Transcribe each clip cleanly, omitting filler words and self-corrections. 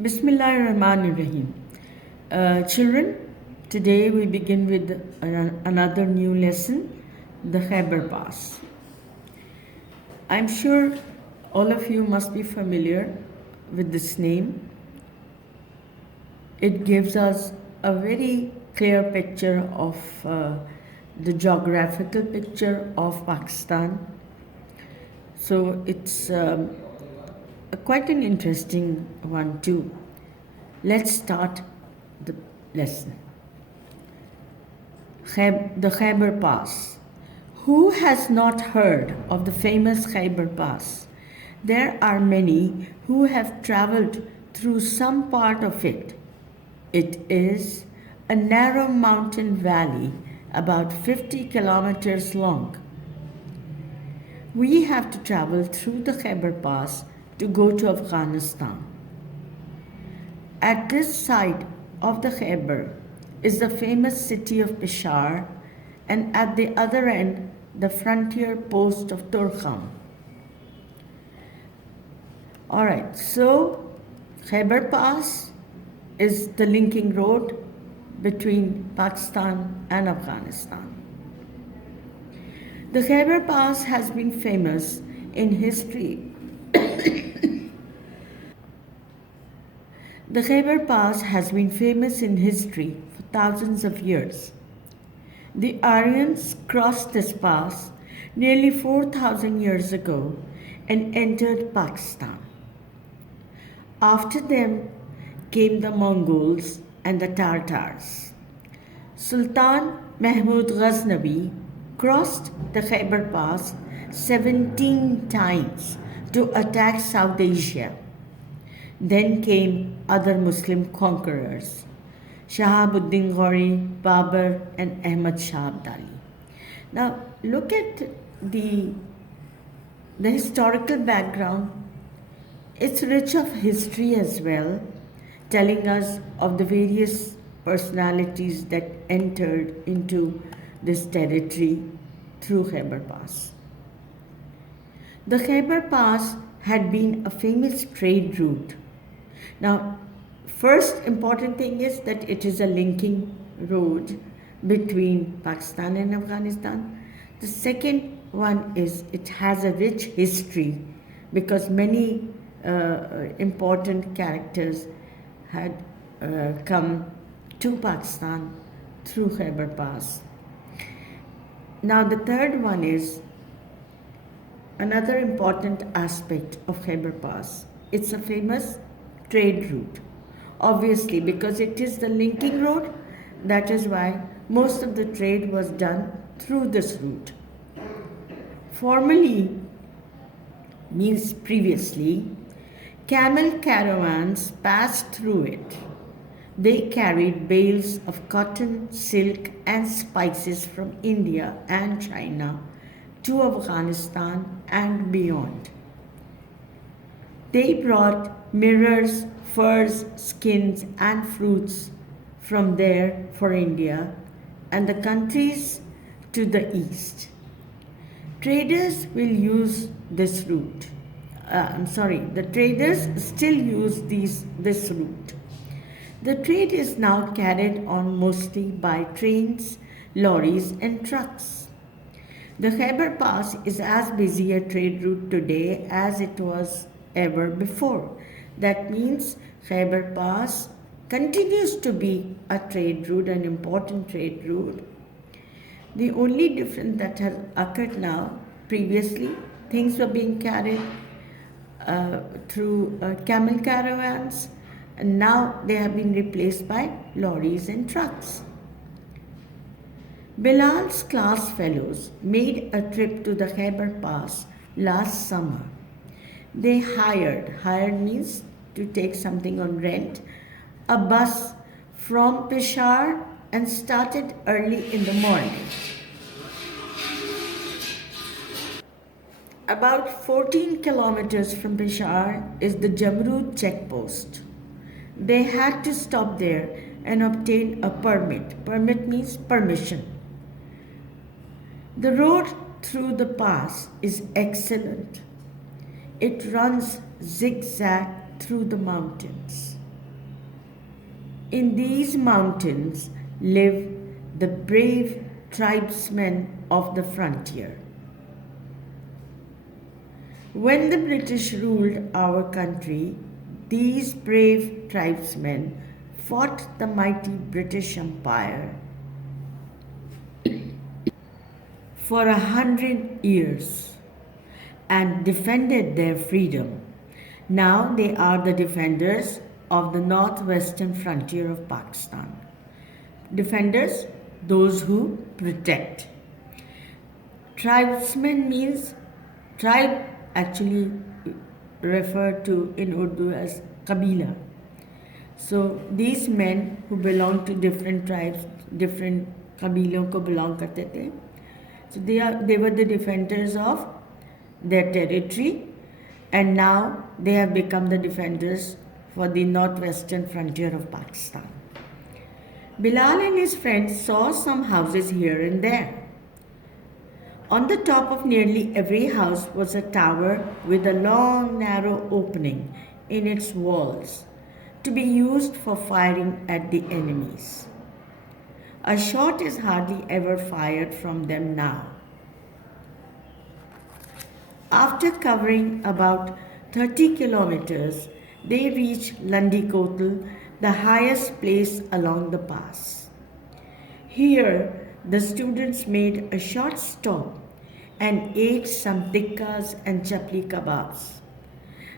Bismillahirrahmanirrahim. Children, today we begin with another new lesson, the Khyber Pass. I'm sure all of you must be familiar with this name. It gives us a very clear picture of the geographical picture of Pakistan. So it's quite an interesting one too. Let's start the lesson. The Khyber Pass. Who has not heard of the famous Khyber Pass? There are many who have traveled through some part of it. It is a narrow mountain valley about 50 kilometers long. We have to travel through the Khyber Pass to go to Afghanistan. At this side of the Khyber is the famous city of Peshawar, and at the other end, the frontier post of Torkham. All right, so Khyber Pass is the linking road between Pakistan and Afghanistan. The Khyber Pass has been famous in history. The Khyber Pass has been famous in history for thousands of years. The Aryans crossed this pass nearly 4,000 years ago and entered Pakistan. After them came the Mongols and the Tartars. Sultan Mahmud Ghaznavi crossed the Khyber Pass 17 times to attack South Asia. Then came other Muslim conquerors, Shahabuddin Ghori, Babur, and Ahmad Shah Abdali. Now, look at the historical background. It's rich of history as well, telling us of the various personalities that entered into this territory through Khyber Pass. The Khyber Pass had been a famous trade route. Now, first important thing is that it is a linking road between Pakistan and Afghanistan. The second one is it has a rich history because many important characters had come to Pakistan through Khyber Pass. Now, the third one is another important aspect of Khyber Pass. It's a famous trade route. Obviously, because it is the linking road, that is why most of the trade was done through this route. Formerly means previously, camel caravans passed through it. They carried bales of cotton, silk, and spices from India and China to Afghanistan and beyond. They brought mirrors, furs, skins, and fruits from there for India and the countries to the east. Traders will use this route. The traders still use this route. The trade is now carried on mostly by trains, lorries, and trucks. The Khyber Pass is as busy a trade route today as it was ever before. That means Khyber Pass continues to be a trade route, an important trade route. The only difference that has occurred now, previously, things were being carried through camel caravans, and now they have been replaced by lorries and trucks. Bilal's class fellows made a trip to the Khyber Pass last summer. They hired means to take something on rent, a bus from Peshawar and started early in the morning. About 14 kilometers from Peshawar is the Jamrud checkpost. They had to stop there and obtain a permit. Permit means permission. The road through the pass is excellent. It runs zigzag through the mountains. In these mountains live the brave tribesmen of the frontier. When the British ruled our country, these brave tribesmen fought the mighty British Empire for 100 years and defended their freedom. Now they are the defenders of the northwestern frontier of Pakistan. Defenders, those who protect. Tribesmen means tribe, actually referred to in Urdu as Kabila. So these men who belong to different tribes, different कबीलों को belong करते थे. So they were the defenders of their territory, and now they have become the defenders for the northwestern frontier of Pakistan. Bilal and his friends saw some houses here and there. On the top of nearly every house was a tower with a long, narrow opening in its walls to be used for firing at the enemies. A shot is hardly ever fired from them now. After covering about 30 kilometers, they reached Landikotal, the highest place along the pass. Here, the students made a short stop and ate some tikkas and chapli kebabs.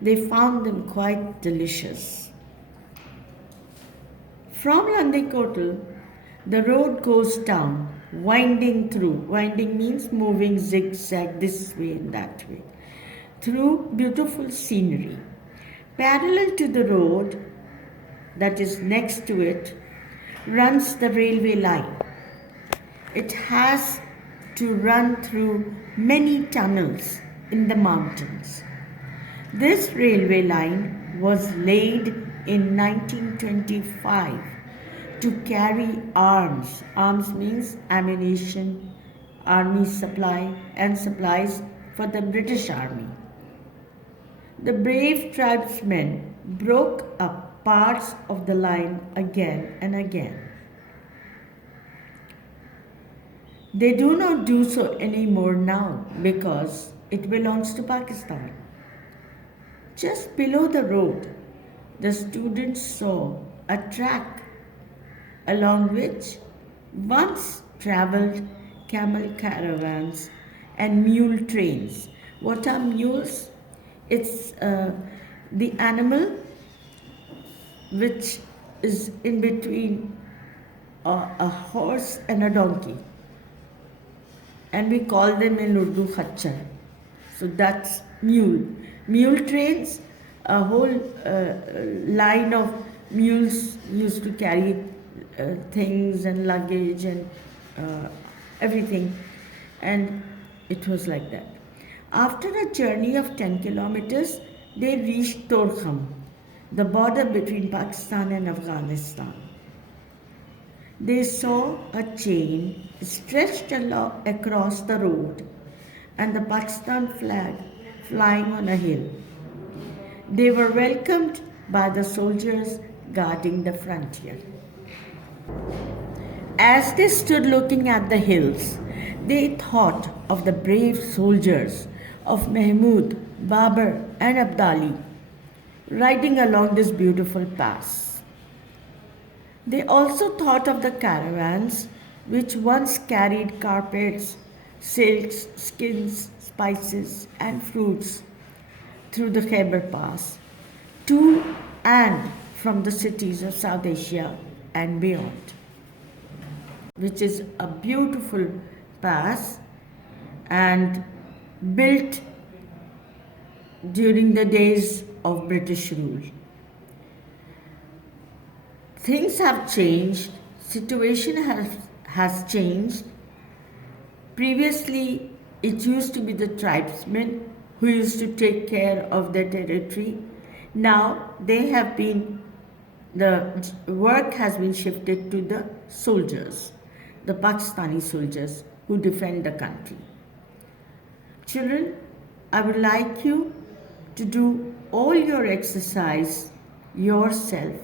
They found them quite delicious. From Landikotal, the road goes down, winding through. Winding means moving zigzag this way and that way, through beautiful scenery. Parallel to the road, that is next to it, runs the railway line. It has to run through many tunnels in the mountains. This railway line was laid in 1925 to carry arms. Arms means ammunition, army supply, and supplies for the British Army. The brave tribesmen broke up parts of the line again and again. They do not do so anymore now because it belongs to Pakistan. Just below the road, the students saw a track along which once traveled camel caravans and mule trains. What are mules? It's the animal which is in between a horse and a donkey. And we call them in Urdu khachar. So that's mule. Mule trains, a whole line of mules used to carry things and luggage and everything, and it was like that. After a journey of 10 kilometers, they reached Torkham, the border between Pakistan and Afghanistan. They saw a chain stretched across the road and the Pakistan flag flying on a hill. They were welcomed by the soldiers guarding the frontier. As they stood looking at the hills, they thought of the brave soldiers of Mahmud, Babur, and Abdali riding along this beautiful pass. They also thought of the caravans which once carried carpets, silks, skins, spices, and fruits through the Khyber Pass to and from the cities of South Asia and beyond, which is a beautiful pass and built during the days of British rule. Things have changed, situation has changed. Previously, it used to be the tribesmen who used to take care of their territory. Now the work has been shifted to the soldiers, the Pakistani soldiers who defend the country. Children, I would like you to do all your exercise yourself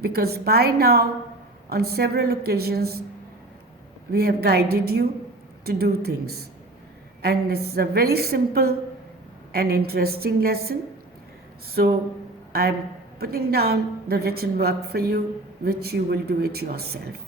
because by now, on several occasions, we have guided you to do things. And it's a very simple and interesting lesson. So I'm putting down the written work for you, which you will do it yourself.